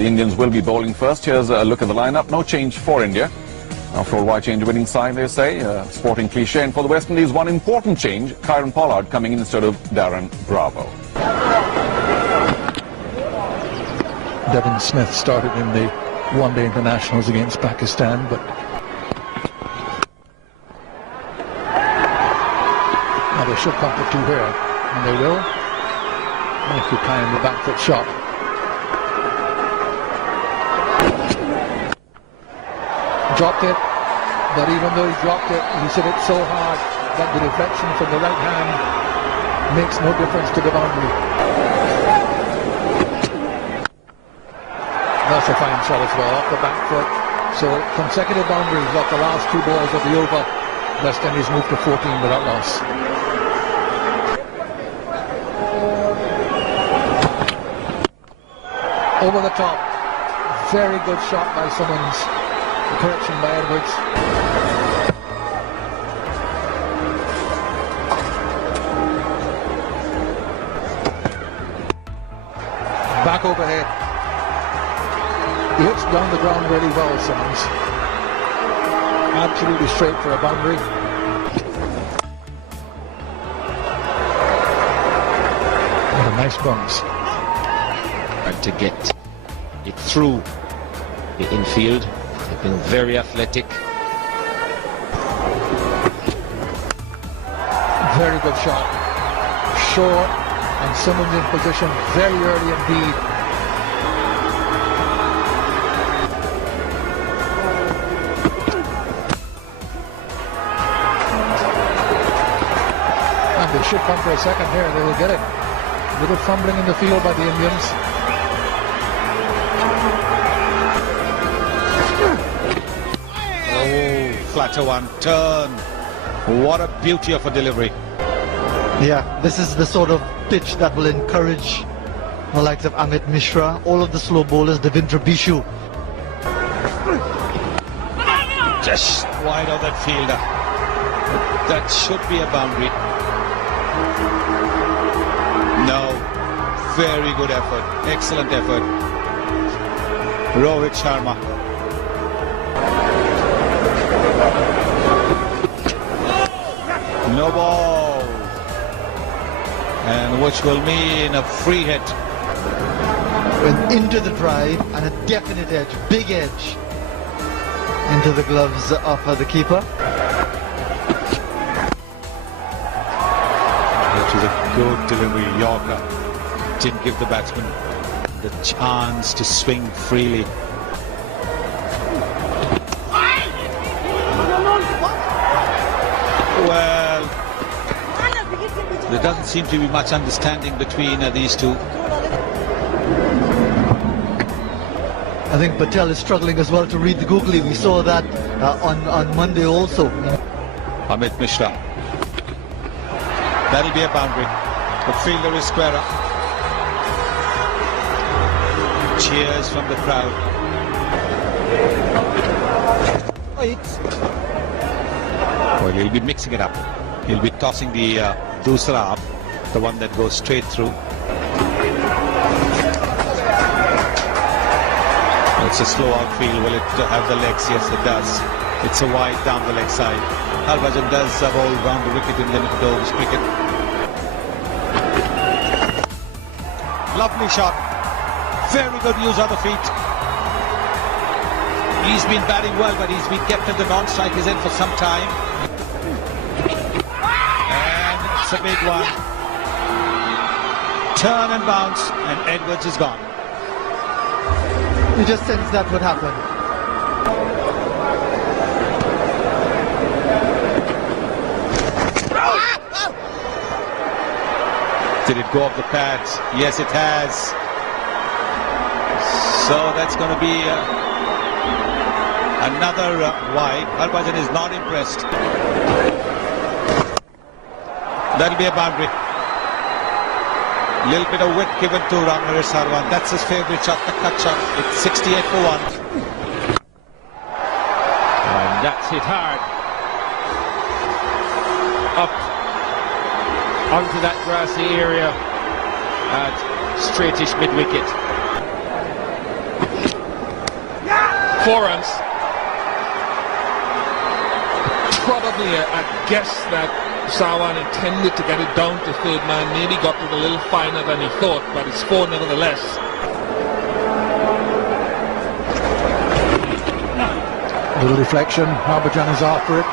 The Indians will be bowling first. Here's a look at the lineup. No change for India. After all, why change a winning side, they say? Sporting cliche. And for the West Indies, one important change. Kieron Pollard coming in instead of Darren Bravo. Devin Smith started in the one-day internationals against Pakistan, but now they should come for two here, and they will. If you time the back foot shot. Dropped it, but even though he dropped it, he hit it so hard that the deflection from the right hand makes no difference to the boundary. That's a fine shot as well, off the back foot. So consecutive boundaries off the last two balls of the over. West Indies moved to 14 without loss. Over the top. Very good shot by Simmons. The correction by Edwards. Back overhead. He hits down the ground really well, Simmons. Absolutely straight for a boundary. What a nice bounce. And to get it through the infield. They've been very athletic. Very good shot. Short, and Simmons in position very early indeed. And they should come for a second here. They will get it. A little fumbling in the field by the Indians. Flatter one, turn. What a beauty of a delivery. Yeah, this is the sort of pitch that will encourage the likes of Amit Mishra, all of the slow bowlers, Devendra Bishu. Just wide of that fielder. That should be a boundary. No, very good effort, excellent effort. Rohit Sharma. No ball, and which will mean a free hit. Went into the drive and a definite edge, big edge, into the gloves of the keeper. Which is a good delivery. Yorker didn't give the batsman the chance to swing freely. Well, there doesn't seem to be much understanding between these two. I think Patel is struggling as well to read the googly. We saw that on Monday also. Amit Mishra. That'll be a boundary. The fielder is square up. Cheers from the crowd. Well, he'll be mixing it up. He'll be tossing the dusra up, the one that goes straight through. It's a slow outfield. Will it have the legs? Yes, it does. It's a wide down the leg side. Harbhajan does bowl round the wicket in limited overs cricket. Lovely shot. Very good use of the feet. He's been batting well, but he's been kept at the non-strikers end for some time. And it's a big one. Turn and bounce, and Edwards is gone. You just sense that would happen. Did it go off the pads? Yes, it has. So that's going to be another wide. Harbhajan is not impressed. That'll be a boundary. Little bit of width given to Ramnaresh Sarwan. That's his favourite shot, the cut shot. It's 68 for 1. And that's hit hard. Up onto that grassy area at straightish mid-wicket. 4 runs. Probably a guess that Sawan intended to get it down to third man, maybe got it a little finer than he thought, but it's 4 nevertheless. Little deflection, Harbhajan is after it.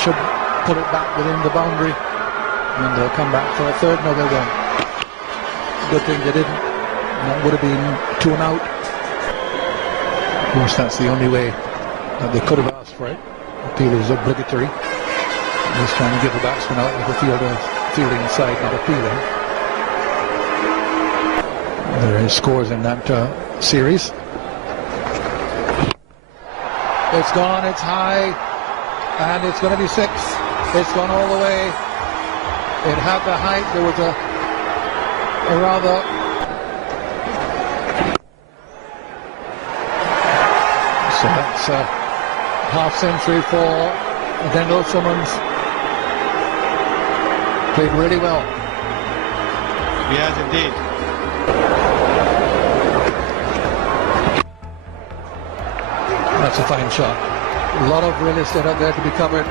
Should put it back within the boundary, and they'll come back for a third. No, they won't. Good thing they didn't. That would have been 2 and out. Of course, that's the only way that they could have asked for it. Appeal is obligatory. Just trying to give the batsman out with the fielder fielding side, not appealing. There is scores in that series. It's gone, it's high, and it's going to be 6. It's gone all the way. It had the height. There was a rather so that's a half century for Dendell Simmons. Played really well. He has indeed. That's a fine shot. A lot of real estate out there to be covered.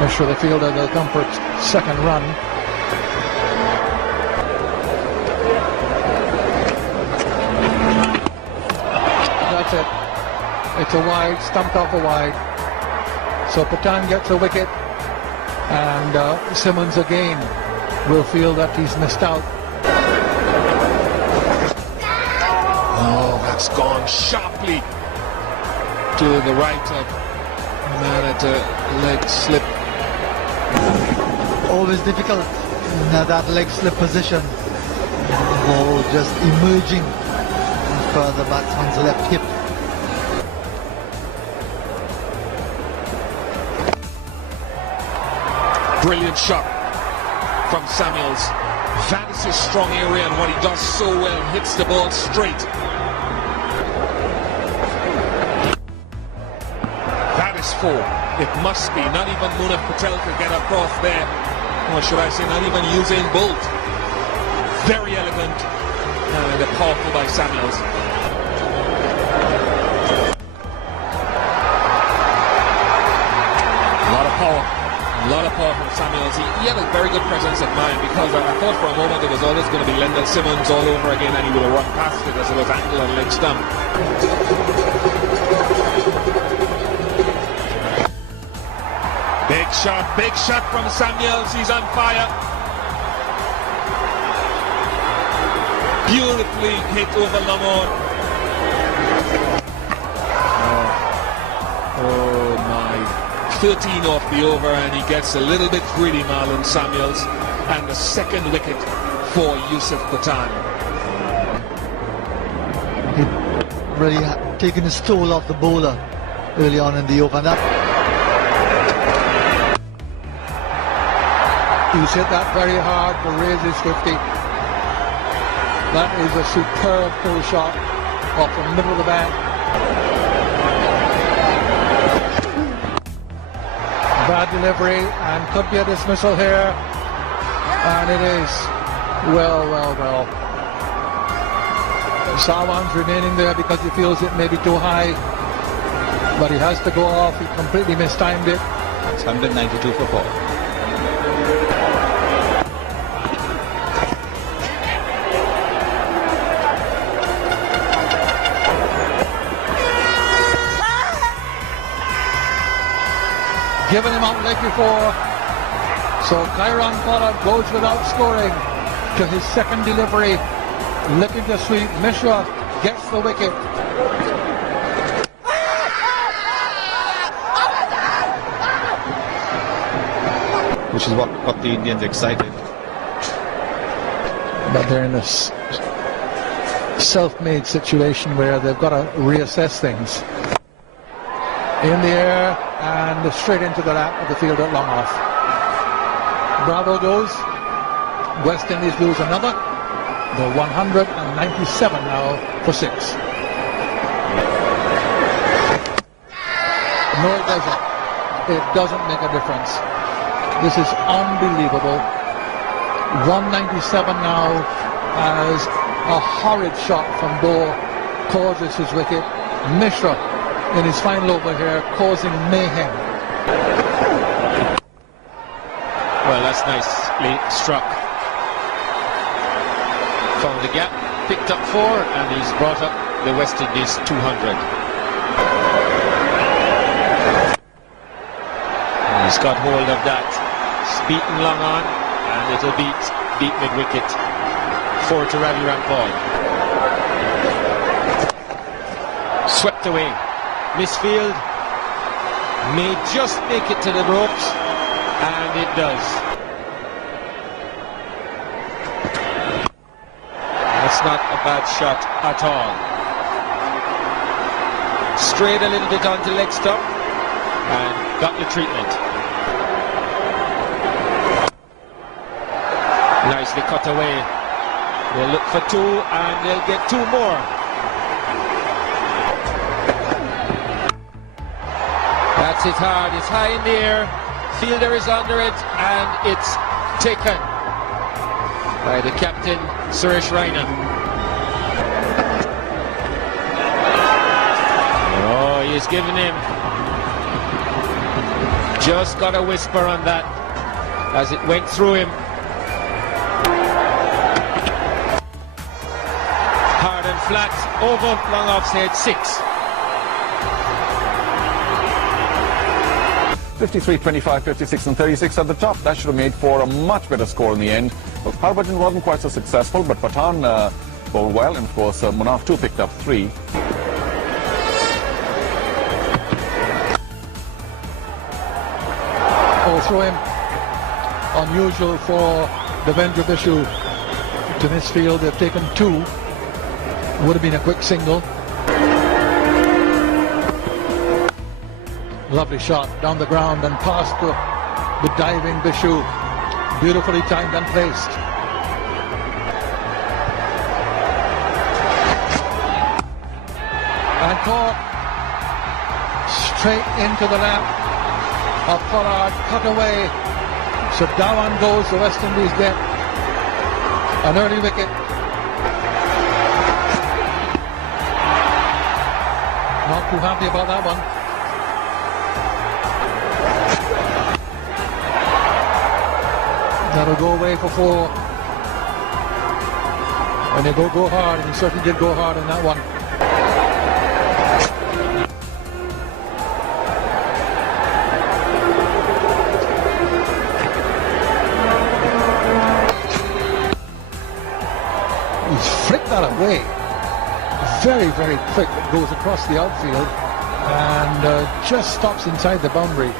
Mishra, the fielder, will come for second run. That's it. It's a wide, stumped off a wide. So Pathan gets a wicket, and Simmons again will feel that he's missed out. Oh, that's gone sharply to the right of man at a leg slip. Always difficult in that leg slip position. The ball just emerging for the batsman's left hip. Brilliant shot from Samuels. That is his strong area, and what he does so well, hits the ball straight. That is 4. It must be. Not even Munaf Patel could get across there. Or should I say, not even Usain Bolt. Very elegant and powerful by Samuels. A lot of power. A lot of power from Samuels. He had a very good presence of mind, because I thought for a moment it was always going to be Lendl Simmons all over again, and he would have run past it as it was ankle and leg stump. Big shot from Samuels. He's on fire. Beautifully hit over Lamont. Oh my. 13 off the over, and he gets a little bit greedy, Marlon Samuels, and the second wicket for Yusuf Pathan. He really had taken his toll off the bowler early on in the over. And that he's hit that very hard to raise his 50. That is a superb pull shot off the middle of the bat. Bad delivery, and could be a dismissal here, and it is. Well. Sawan's remaining there because he feels it may be too high, but he has to go off. He completely mistimed it. It's 192 for 4. Given him out leg before. So Kieron Pollard goes without scoring to his second delivery. Looking to sweep. Mishra gets the wicket. Which is what got the Indians excited. But they're in a self-made situation where they've got to reassess things. In the air and straight into the lap of the fielder at long off. Bravo goes. West Indies lose another. They're 197 now for 6. No, it doesn't. It doesn't make a difference. This is unbelievable. 197 now as a horrid shot from Bo causes his wicket. Mishra in his final over here causing mayhem. Well, that's nicely struck. Found the gap, picked up 4, and he's brought up the West Indies 200. He's got hold of that. It's beaten long on, and it'll beat deep mid-wicket. 4 to Ravi Rampal. Swept away. Misfield may just make it to the ropes, and it does. That's not a bad shot at all. Strayed a little bit onto leg stump and got the treatment. Nicely cut away. They'll look for 2 and they'll get 2 more. That's it hard. It's high in the air. Fielder is under it, and it's taken by the captain, Suresh Raina. Oh, he's given him. Just got a whisper on that as it went through him. Hard and flat, over, long offside, 6. 53, 25, 56 and 36 at the top. That should have made for a much better score in the end. Well, Harbhajan wasn't quite so successful, but Pathan bowled well, and of course Munaf too picked up 3. Throw him. Unusual for Devendra Bishu to misfield. They've taken 2. Would have been a quick single. Lovely shot down the ground and past the diving Bishu. Beautifully timed and placed. And caught straight into the lap of Pollard, cut away. So down goes the West Indies get an early wicket. Not too happy about that one. That'll go away for 4. And they go hard, and he certainly did go hard in that one. He's flicked that away. Very, very quick. It goes across the outfield and just stops inside the boundary.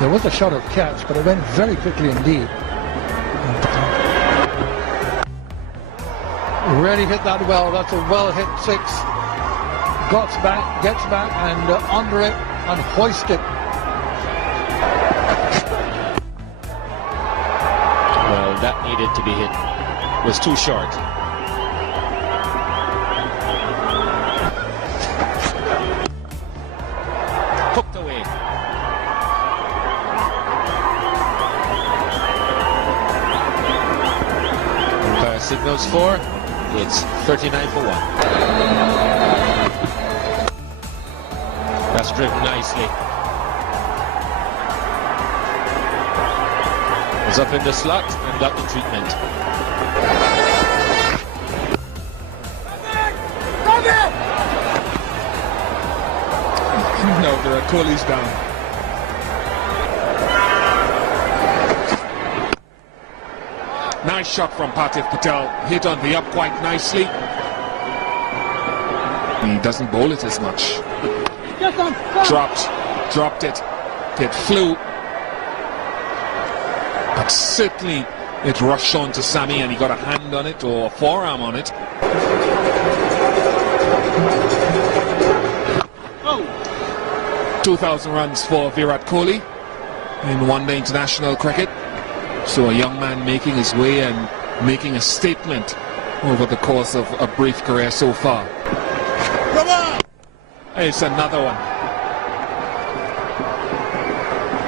There was a shot of catch, but it went very quickly indeed. Really hit that well. That's a well hit 6. Gets back and under it and hoisted. Well, that needed to be hit. It was too short. Hooked away. Umpire signals 4. It's 39 for 1. That's driven nicely. Was up in the slot and got the treatment. No, there are Kohli's down. Nice shot from Patif Patel. Hit on the up quite nicely. He doesn't bowl it as much. Dropped it. It flew. But certainly it rushed on to Sammy and he got a hand on it or a forearm on it. 2,000 runs for Virat Kohli in one-day international cricket. So a young man making his way and making a statement over the course of a brief career so far. It's another one.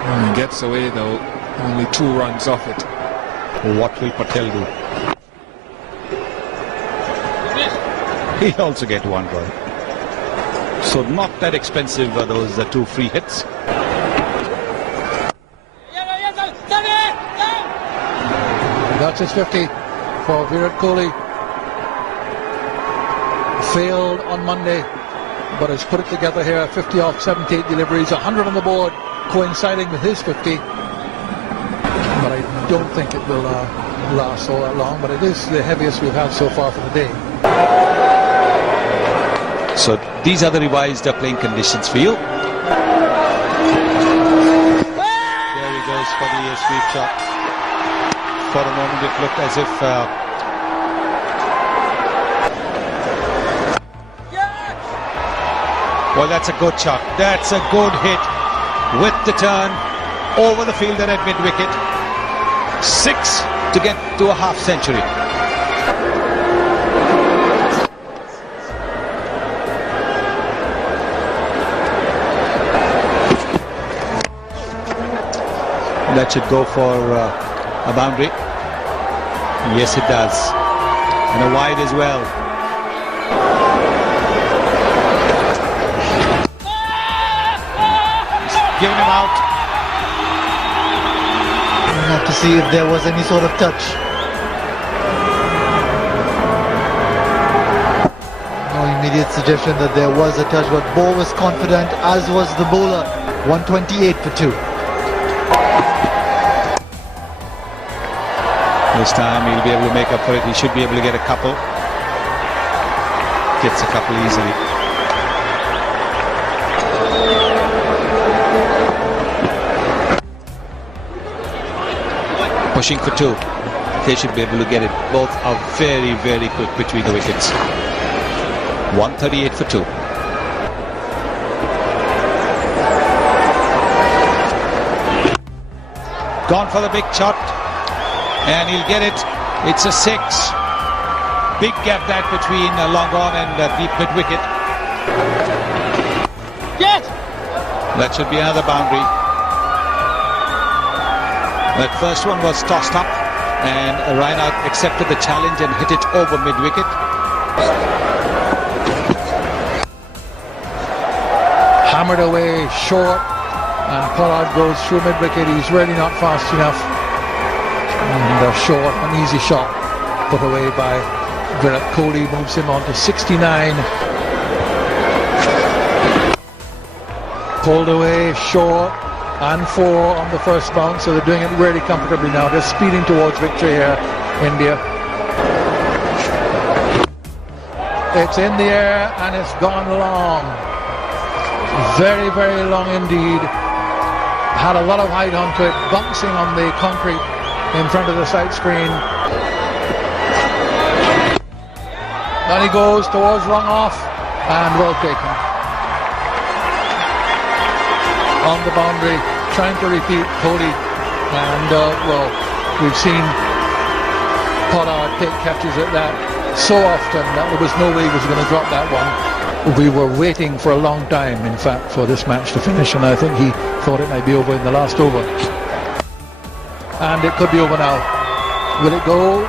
And he gets away though, only 2 runs off it. What will Patel do? He'll also get 1 run. So not that expensive those two free hits. That's his 50 for Virat Kohli. Failed on Monday, but has put it together here. 50 off 78 deliveries, 100 on the board, coinciding with his 50. But I don't think it will last all that long, but it is the heaviest we've had so far for the day. So these are the revised playing conditions for you. There he goes for the sweep shot. For a moment it looked as if well, that's a good shot. That's a good hit with the turn over the fielder at mid-wicket. 6 to get to a half century. That should go for a boundary. Yes, it does. And a wide as well. Giving him out. We'll have to see if there was any sort of touch. No immediate suggestion that there was a touch, but Bo was confident, as was the bowler. 128 for 2. This time he'll be able to make up for it. He should be able to get a couple. Gets a couple easily. Pushing for 2. They should be able to get it. Both are very, very quick between the wickets. 138 for 2. Gone for the big shot. And he'll get it. It's a 6. Big gap that between long on and deep mid-wicket. Yes! That should be another boundary. That first one was tossed up and Reinhardt accepted the challenge and hit it over mid-wicket. Hammered away short, and Pollard goes through mid-wicket. He's really not fast enough. And a short, an easy shot put away by Virat Kohli, moves him on to 69. Pulled away short and 4 on the first bounce, so they're doing it really comfortably now. They're speeding towards victory here, India. It's in the air and it's gone long. Very, very long indeed. Had a lot of height onto it, bouncing on the concrete in front of the side screen. Then he goes towards long off and well taken. On the boundary, trying to repeat Kohli, and well, we've seen Pollard take catches at that so often that there was no way he was going to drop that one. We were waiting for a long time, in fact, for this match to finish, and I think he thought it might be over in the last over. And it could be over now. Will it go?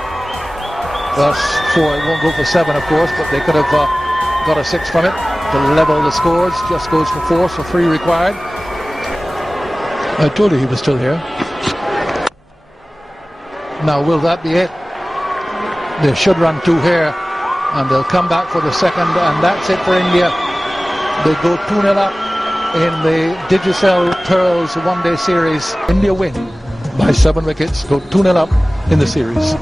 That's 4. It won't go for 7, of course, but they could have got a 6 from it to level the scores. Just goes for 4, so 3 required. I told you he was still here. Now, will that be it? They should run 2 here, and they'll come back for the second, and that's it for India. They go 2-0 up in the Digicel Pearls one-day series. India win by 7 wickets, go 2-0 up in the series.